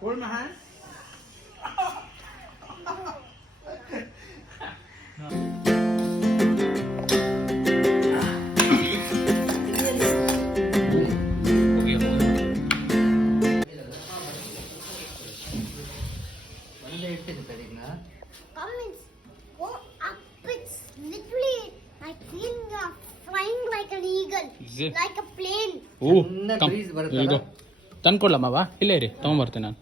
Hold my hand. Comments go up. It's literally like feeling you're flying like an eagle, like a plane. ತಂದ್ಕೊಡ್ಲಮ್ಮವ ಇಲ್ಲೇ ಇರಿ ತೊಗೊಂಬರ್ತೀನಿ ನಾನು.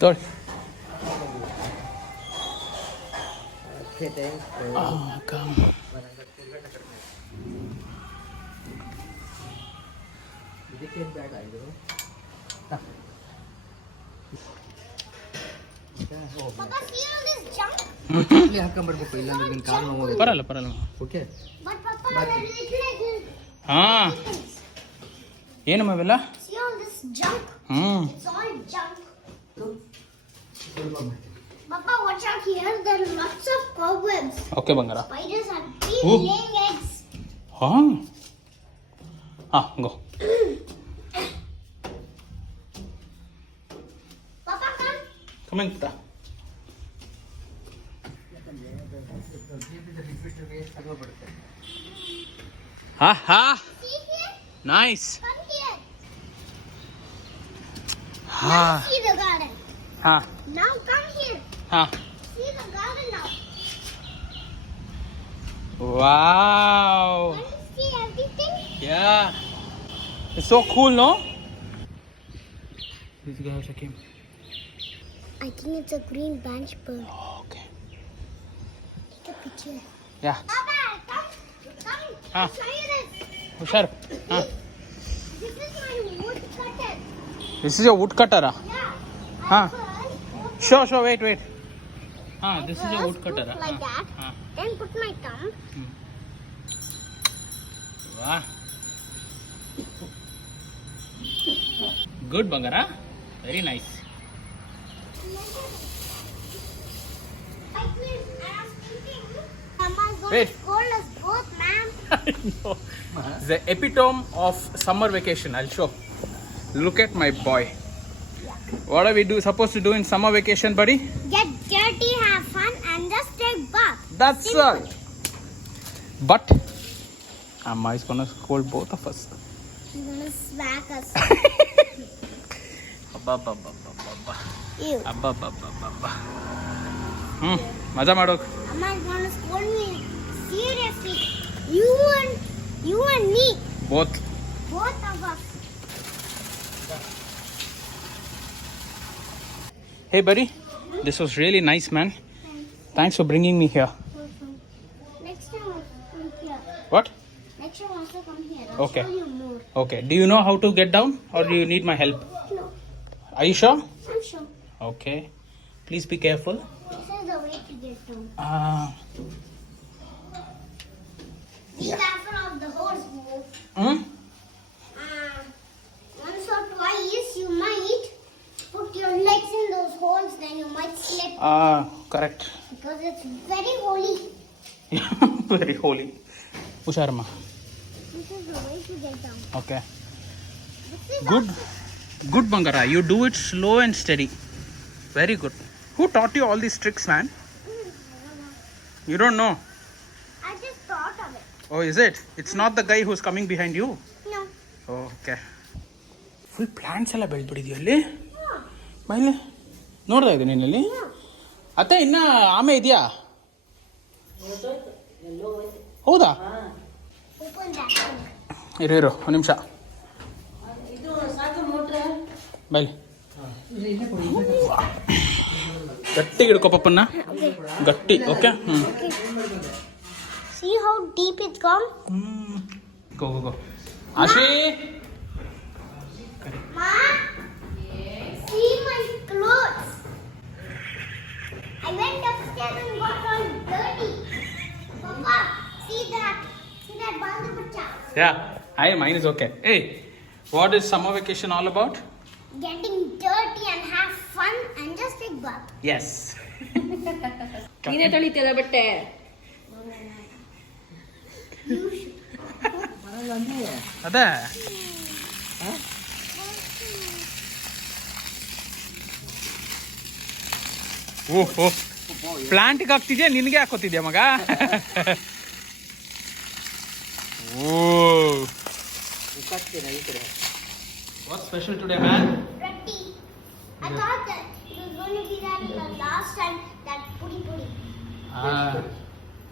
ತೊಗೊಳ್ಳಿ. Papa, see all this junk? ಹಾಕೊಂಡ್ಬರ್ಬೇಕು ಇಲ್ಲಾಂದ್ರೆ ನಿನ್ನ ಕಾಲು ನೋವು. ಬರಲ್ಲ okay. But Papa, that is like ಹಾಂ ಏನಮ್ಮ ಇವೆಲ್ಲ? see all this junk? It's all junk. Papa, watch out here. There are lots of cobwebs. Okay ಬಂಗಾರ. Spiders are laying eggs. ಹಾಂ ಗೋ. Papa, come. Comment ಪುಟ್ಟ. ಹಾ See here? Nice. Come here. ಹಾ Now see the garden. ಹಾ Now come here. ಹಾ See the garden now. Wow. Can you see everything? Yeah. It's so cool, no? This guy also came. I think it's a green branch bird. Okay. Take a picture. Yeah. Papa, come. Ah. I'll show you this. ಹುಷಾರು. ಹಾ This is my wood cutter. This is a wood ಕಟ್ಟರಾ? Yeah. Ah. First, show wait ಹಾ this is a wood put ಕಟ್ಟರಾ? like that. ಹಾ Then put my thumb. ವಾ good ಬಂಗಾರ, very nice. I was thinking, am I going Wait. to scold us both, ma'am? The epitome of summer vacation. I'll show. Look at my boy. What are we supposed to do in summer vacation, buddy? Get dirty, have fun, and just take bath. That's Simple. all. But Amma is gonna scold both of us. She's gonna smack us. Abba. Ew. Abba. ಮಜಾ ಮಾಡೋಕ್. Amma is gonna scold me seriously. You and me. Both. Both of us. Hey buddy, this was really nice, man. Thanks for bringing me here. Next time I'll come here. What? Next time also come here. I'll Okay. show you more. Okay. Do you know how to get down or do you need my help? No, Are you sure? I'm sure. Okay. Please be careful. This is the way to get down. Be careful of the horse move. Once or twice you might put your legs in those holes, then you might slip Correct. because it's very holy. Very holy. Usharma. This is the way to get down. Okay. This is Good Bangara. You do it slow and steady. Very good. Who taught you all these tricks, man? You don't know? I just thought of it. Oh, is it? It's not the guy who's coming behind you? No. Okay. Full plants ಎಲ್ಲ ಬೆಳೆದ್ಬಿಟ್ಟಿದ್ಯಾ ಅಲ್ಲಿ ಮೇಲೆ ನೋಡ್ತಾ ಇದ್ದೀನಿ ನೀನಲ್ಲಿ. ಅತ್ತೆ ಇನ್ನ ಆಮೆ ಇದೆಯಾ? ಹೌದಾ? Open that one. ಇರು ಒಂದು ನಿಮಿಷ ಬೈಲಿ. ಗಟ್ಟಿಗೆ ಹಿಡ್ಕೊ ಪಪ್ಪನ್ನ, ಗಟ್ಟಿ. Okay. See how deep it's gone? ಗೋ ಆಶಿ. Ma? See my clothes. I went upstairs and got all dirty. Papa, see that? See that bandu bacha? Yeah, mine is okay. Hey, what is summer vacation all about? Getting dirty and have fun and just take bath. Yes. ನೀನೇ ತೊಳಿತೀರ ಬಟ್ಟೆ? You should. ಅದೇ ಓಹೋ ಪ್ಲಾಂಟ್ಗೆ ಹಾಕ್ತಿದ್ಯಾ ನಿನಗೆ ಹಾಕೋತಿದ್ಯಾ ಮಗ oh what special today man Roti. I thought that it was going to be that the last time that puri puri.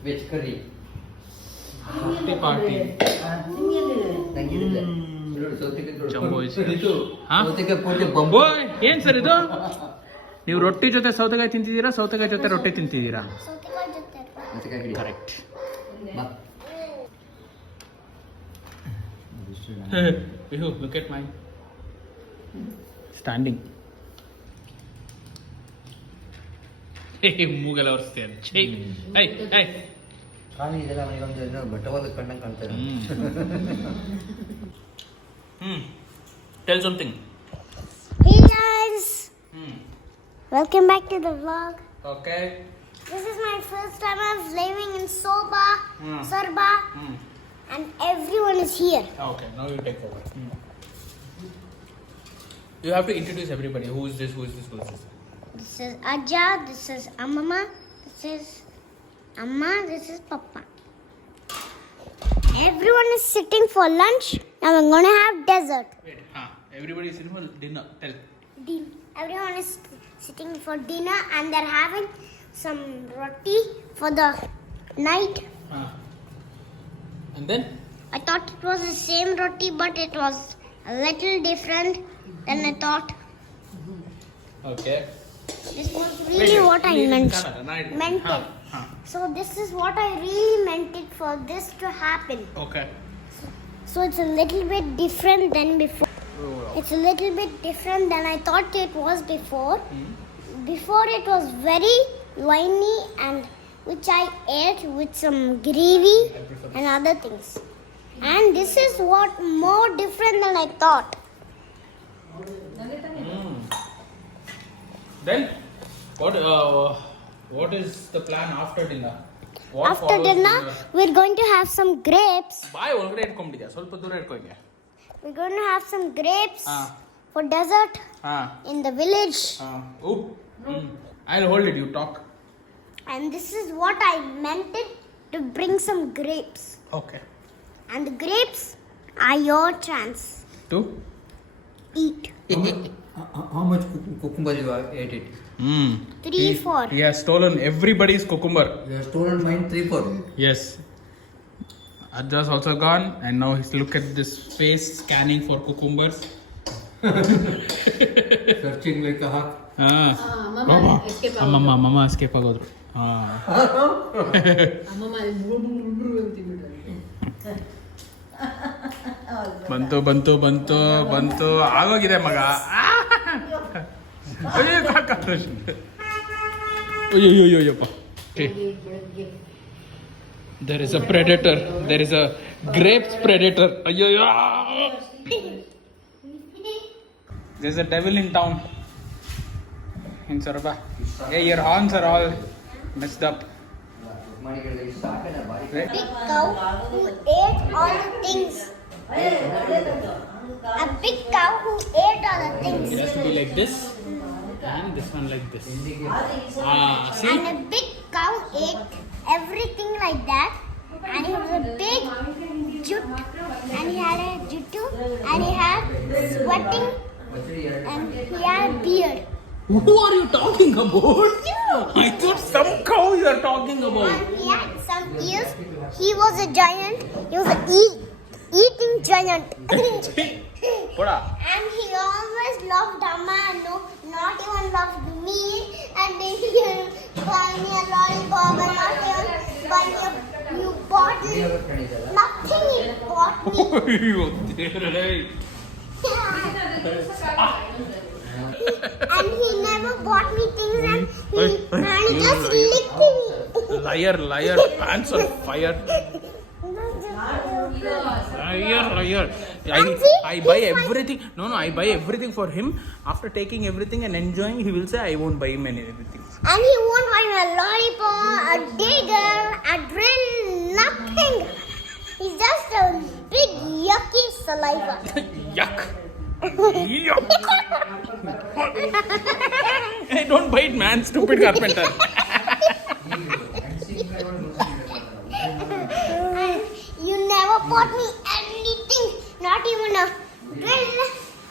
Veg curry party jumbo ಸೌತೆಕಾಯಿ ಪೂಜೆ ಬಂಬೋ ಏನ್ ಸರ್ ಇದು ನೀವು ರೊಟ್ಟಿ ಜೊತೆ ಸೌತೆಕಾಯಿ ತಿಂತಿದ್ದೀರಾ ಸೌತೆಕಾಯಿ ಜೊತೆ ರೊಟ್ಟಿ ತಿಂತಿದ್ದೀರಾ Sautekai jotte. Correct look at my standing ಮೂಗಲ ಒರೆಸ್ತೇನೆ ಖಾಲಿ ಇದೆಲ್ಲ ಅವನಿಗೊಂದು ಬಟ್ಟವಾದ ಕಂಡಂಗೆ ಕಾಣ್ತಾರೆ tell something Hey guys, welcome back to the vlog. Okay This is my first time of living in Soba, Sarba, and everyone is here. Okay, now you take over. You have to introduce everybody. Who is this? Who is this? Who is this? This is Aja, this is Amma, this is Amma, this is Papa. Everyone is sitting for lunch. Now I'm going to have dessert. Wait, everybody is sitting for dinner. Tell. Everyone is sitting for dinner and they're having some roti for the night. And then? I thought it was the same roti, but it was a little different than I thought. Okay. This was really what I meant. Meant Huh. it. So this is what I really meant it for this to happen. Okay. So it's a little bit different than before. It's a little bit different than I thought it was before. Before it was very liney and which I ate with some gravy and other things. And this is what more different than I thought. Then, what is the plan after dinner? What After follows dinner, we're going to have some grapes. ಬಾಯ್ ಒಳಗಡೆ ಇಟ್ಕೊಂಡ್ಬಿಟ್ಟಿದ್ಯಾ ಸ್ವಲ್ಪ ದೂರ ಇಟ್ಕೊಂಡೆ We're going to have some grapes for dessert in the village. I'll hold it, you talk. And this is what I meant it to bring some grapes. Okay. And the grapes are your chance. To? Eat. How much cucumber you have ate it? 3, 4. He has stolen everybody's cucumber. You have stolen mine 3-4. Yes. Ajja's also gone, and now he's look at this face scanning for cucumbers. Searching like a hawk. ಅಮ್ಮಮ್ಮ escape ಆಗೋದ್ರು ಬಂತು ಬಂತು ಬಂತು ಬಂತು ಆಗೋಗಿದೆ ಮಗ ಅಯ್ಯೋಯ್ಯೋಯ್ಯಪ್ಪ there is a predator, there is a grapes predator. Ayyo, there's a devil in town in Saraba. Hey, your horns are all messed up. Big cow who ate all the things. A big cow who ate all the things. It has to be like this and this one like this. See? And a big cow ate everything like that. And he was a big jut. And he had a juttu. And he had sweating. And he had a beard. Who are you talking about? You. I thought some cow you are talking about. And he had some ears. He was a giant. He was an eating giant. Poda. And he always loved Amma and not even loved me. And then he buy me a lollipop and not even buy me a new bottle. Nothing he bought me. And he never bought me things and he just licked me. Liar, pants on fire. Liar. I buy everything. No, I buy everything for him. After taking everything and enjoying, he will say I won't buy him anything. And he won't buy me a lollipop, a digger, a drill, nothing. He's just a big Hey, don't bite, man. Stupid carpenter. And you never bought me anything, not even a drill,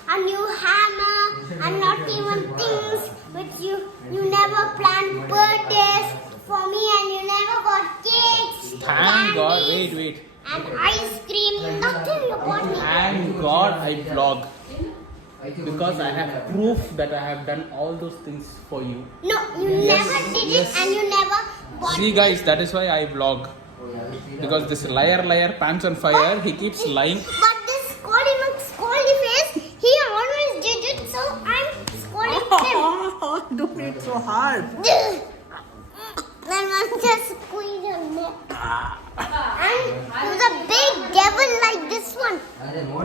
a new hammer, and not even things which you never planned birthdays for me, and you never got cakes, Thank God. candies, Wait. and ice cream. Nothing you bought me. Thank God I vlog. Because I have proof that I have done all those things for you. No, you never did it, and you never bought See guys, that is why I vlog. Because this liar, pants on fire, he keeps lying. But this scoldy face, he always did it, so I'm scolding him. Don't hit so hard. Then I'm just squeeze your neck. And he's a big devil like this one.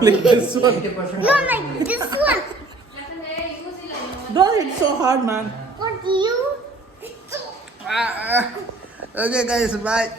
Like this one. No, like this one. Don't hit so hard, man. But you. Okay guys, bye.